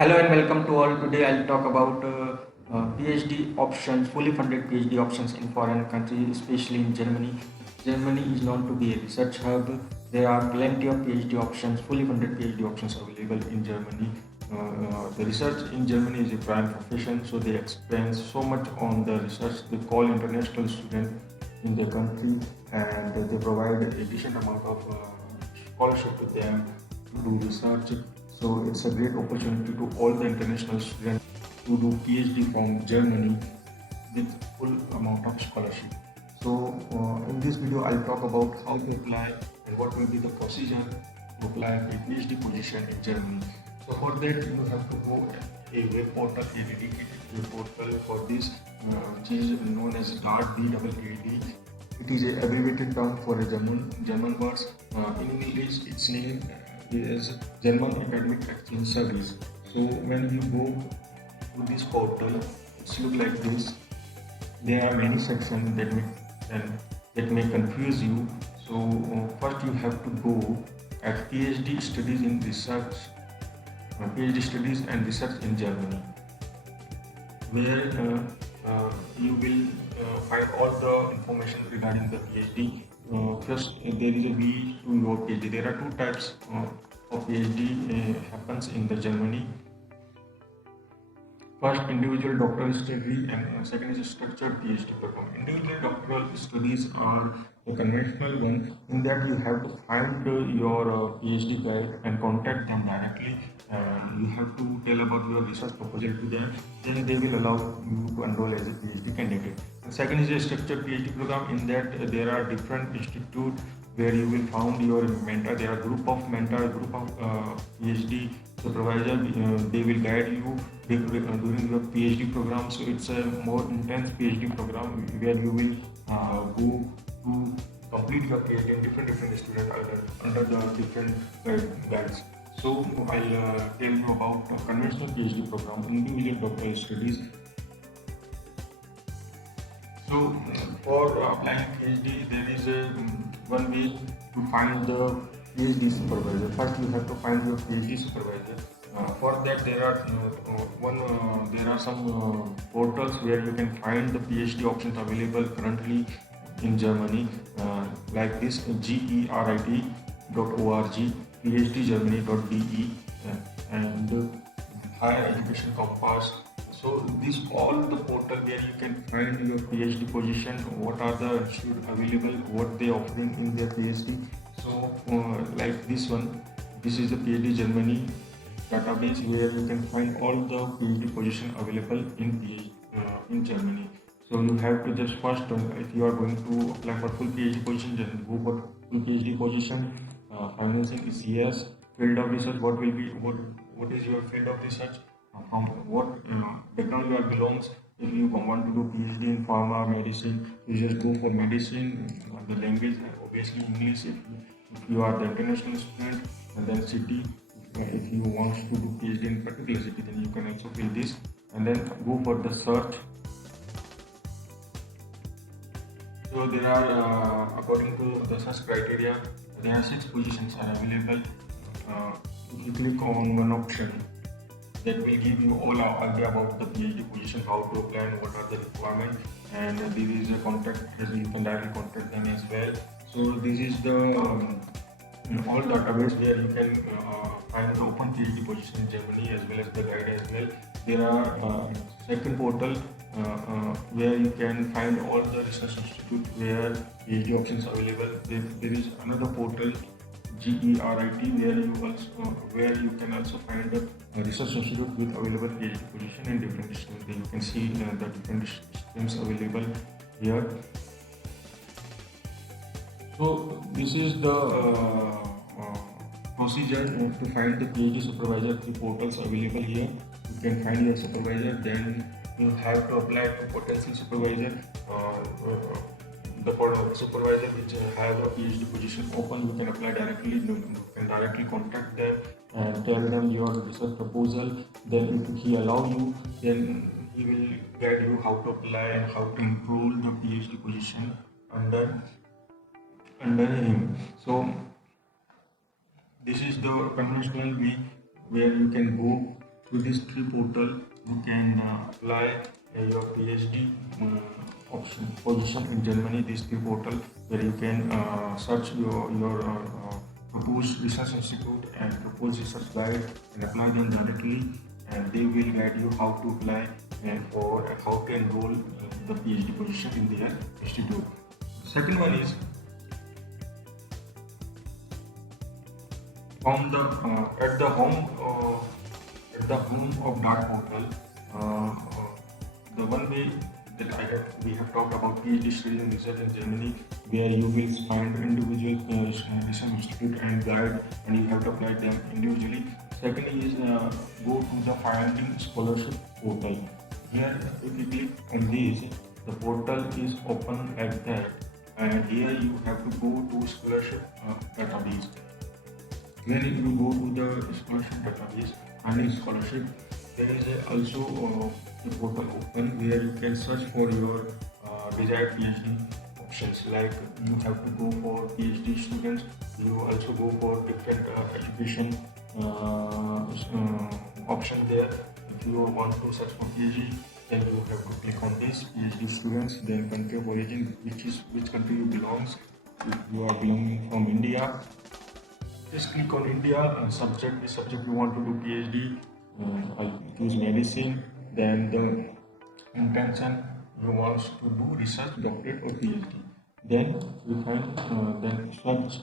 Hello and welcome to all. Today I'll talk about PhD options, fully funded PhD options in foreign countries, especially in Germany. Germany is known to be a research hub. There are plenty of PhD options, fully funded PhD options available in Germany. The research in Germany is a prime profession, so they expend so much on the research. They call international students in their country, and they provide a decent amount of scholarship to them to do research. So it's a great opportunity to all the international students to do PhD from Germany with full amount of scholarship. So in this video, I'll talk about how to apply and what will be the procedure to apply for a PhD position in Germany. So for that, you have to go a web portal, a dedicated web portal for this, which is known as DART. It is a abbreviated term for a German words. In English, its name is German Academic Exchange Service. So when you go to this portal, it's look like this. There are many sections that may confuse you. So first you have to go at PhD studies in research, PhD studies and research in Germany, where you will find all the information regarding the PhD. First, there is a V to your PhD. There are two types of PhD happens in the Germany. First, individual doctoral study, and second is a structured PhD program. Individual doctoral studies are a conventional one in that you have to find your PhD guide and contact them directly. You have to tell about your research proposal to them. Then they will allow you to enroll as a PhD candidate. And second is a structured PhD program in that there are different institutes where you will find your mentor. There are group of mentor, group of PhD supervisor. They will guide you during your PhD program. So it's a more intense PhD program where you will go to complete your PhD in different students under the different guides. So I'll tell you about conventional PhD program, individual doctoral studies. So for applying PhD, there is one way to find the PhD supervisor. First, you have to find your PhD supervisor. For that, there are some portals where you can find the PhD options available currently in Germany, like this GERIT.org, PhDGermany.de, and Higher Education Compass. So these all the portal where you can find your PhD position, what are the institutes available, what they offering in their PhD. So like this one, this is the PhD Germany database where you can find all the PhD position available in Germany. So you have to just first, if you are going to apply for full PhD position, then go for full PhD position. Financing is yes. Field of research, what is your field of research? From what background you are belongs. If you want to do PhD in pharma, medicine, you just go for medicine. The language, obviously English. If you are the international student, and then city. If you want to do PhD in particular city, then you can also fill this, and then go for the search. So there are, according to the search criteria, there are 6 positions are available. If you click on one option, that will give you all idea about the PhD position, how to apply and what are the requirements. And there is a contact, you can directly contact them as well. So this is the all database where you can find the open PhD position in Germany as well as the guide as well. There are second portal where you can find all the research institute where PhD options available. There is another portal GERIT where you can also find a research institute with available PhD position in different streams. You can see the different streams available here. So this is the procedure to find the PhD supervisor. The portals available here. You can find your supervisor, then you have to apply to potential supervisor. The supervisor which have a PhD position open, you can apply directly. You can directly contact them and tell them your research proposal. Then if he allow you, then he will guide you how to apply and how to improve the PhD position under him. So this is the conventional way where you can go Through this three portal, you can apply your PhD option position in Germany. These three portal where you can search your proposed research institute and proposed research guide and apply them directly, and they will guide you how to apply and for how to enroll the PhD position in their institute. Second one is from the at the home of Dart portal. Uh, uh, the one way that we have talked about PhD studies and research in Germany, where you will find individual research institute and guide, and you have to apply them individually. Second is go to the finding scholarship portal. Here, if you click on this, the portal is open like that, and here you have to go to scholarship database. When you go to the scholarship database and scholarship, there is also a portal open where you can search for your desired PhD options. Like you have to go for PhD students, you also go for different education option there. If you want to search for PhD, then you have to click on this PhD students, then country of origin, which country you belongs. If you are belonging from India, just click on India, subject, the subject you want to do PhD. I'll choose medicine. Then the intention you want to do research, doctorate or PhD. Then you can then search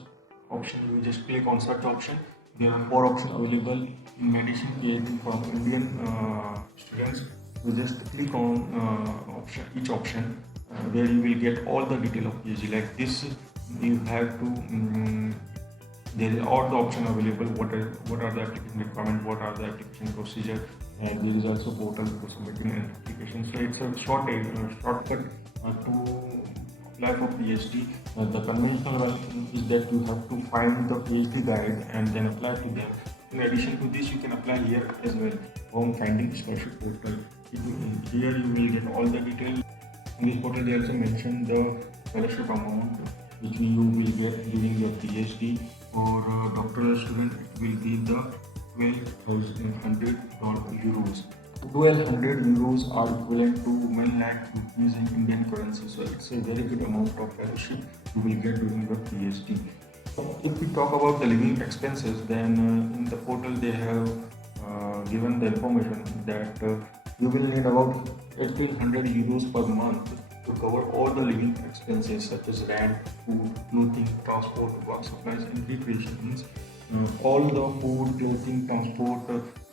option. You just click on search option. There are four options available in medicine PhD from Indian students. You just click on each option where you will get all the detail of PhD. Like this, you have to. There is all the options available. What are the application requirements? What are the application procedure? And there is also portal for submitting an application. So it's a shortcut to apply for PhD. The conventional one is that you have to find the PhD guide and then apply to them. In addition to this, you can apply here as well. Home finding scholarship portal. Here you will get all the details. In this portal, they also mention the scholarship amount which you will get during your PhD. For doctoral student, it will be the 12,100 euros. 1200 euros are equivalent to 1 lakh rupees in Indian currency. So it's a very good amount of fellowship you will get during your PhD. If we talk about the living expenses, then in the portal they have given the information that you will need about 1800 euros per month to cover all the living expenses such as rent, food, clothing, transport, work supplies, and recreation. Means all the food, clothing, transport,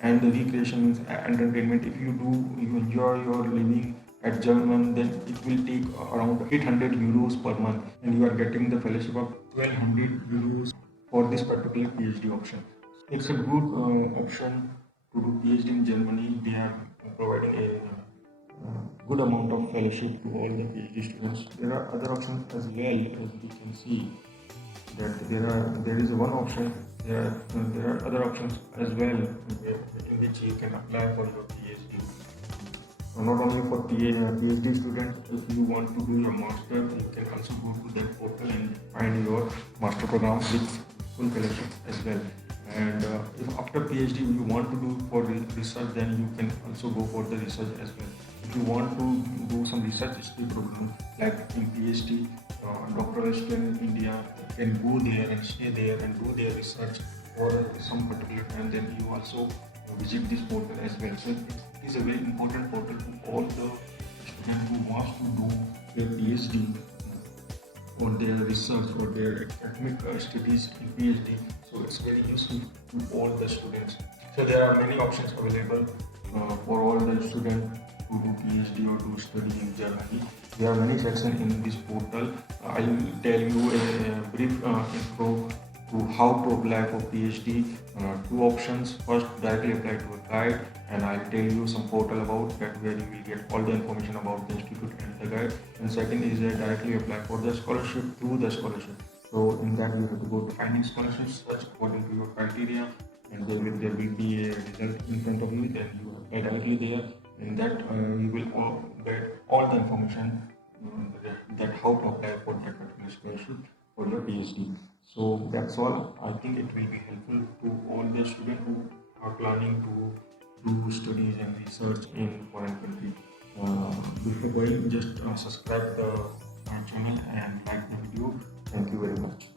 and the recreation means entertainment. If you enjoy your living at German, then it will take around 800 euros per month, and you are getting the fellowship of 1200 euros for this particular PhD option. It's a good option to do PhD in Germany. They are providing a good amount of fellowship to all the PhD students. There are other options as well, as we can see that there is one option. There are other options as well in which you can apply for your PhD. Not only for PhD students, if you want to do your master, you can also go to that portal and find your master program with full fellowship as well. And if after PhD you want to do for research, then you can also go for the research as well. If you want to do some research history program like in PhD, doctoral student in India can go there and stay there and do their research for some particular time. Then you also visit this portal as well. So it is a very important portal to all the students who wants to do their PhD or their research or their academic studies in PhD. So it's very useful to all the students. So there are many options available for all the students who do PhD or do study in Germany. There are many sections in this portal. I will tell you a brief intro to how to apply for PhD. Two options. First, directly apply to a guide, and I'll tell you some portal about that where you will get all the information about the institute and the guide. And second is directly apply for the scholarship through the scholarship. So in that you have to go to finding scholarships, search according to your criteria, and there will be a result in front of you. Then you apply directly there. In that you will get all the information that how to apply for that particular scholarship for your PhD. So that's all. I think it will be helpful to all the students who are planning to do studies and research in foreign country. Before going, just subscribe the channel and like the video. Thank you very much.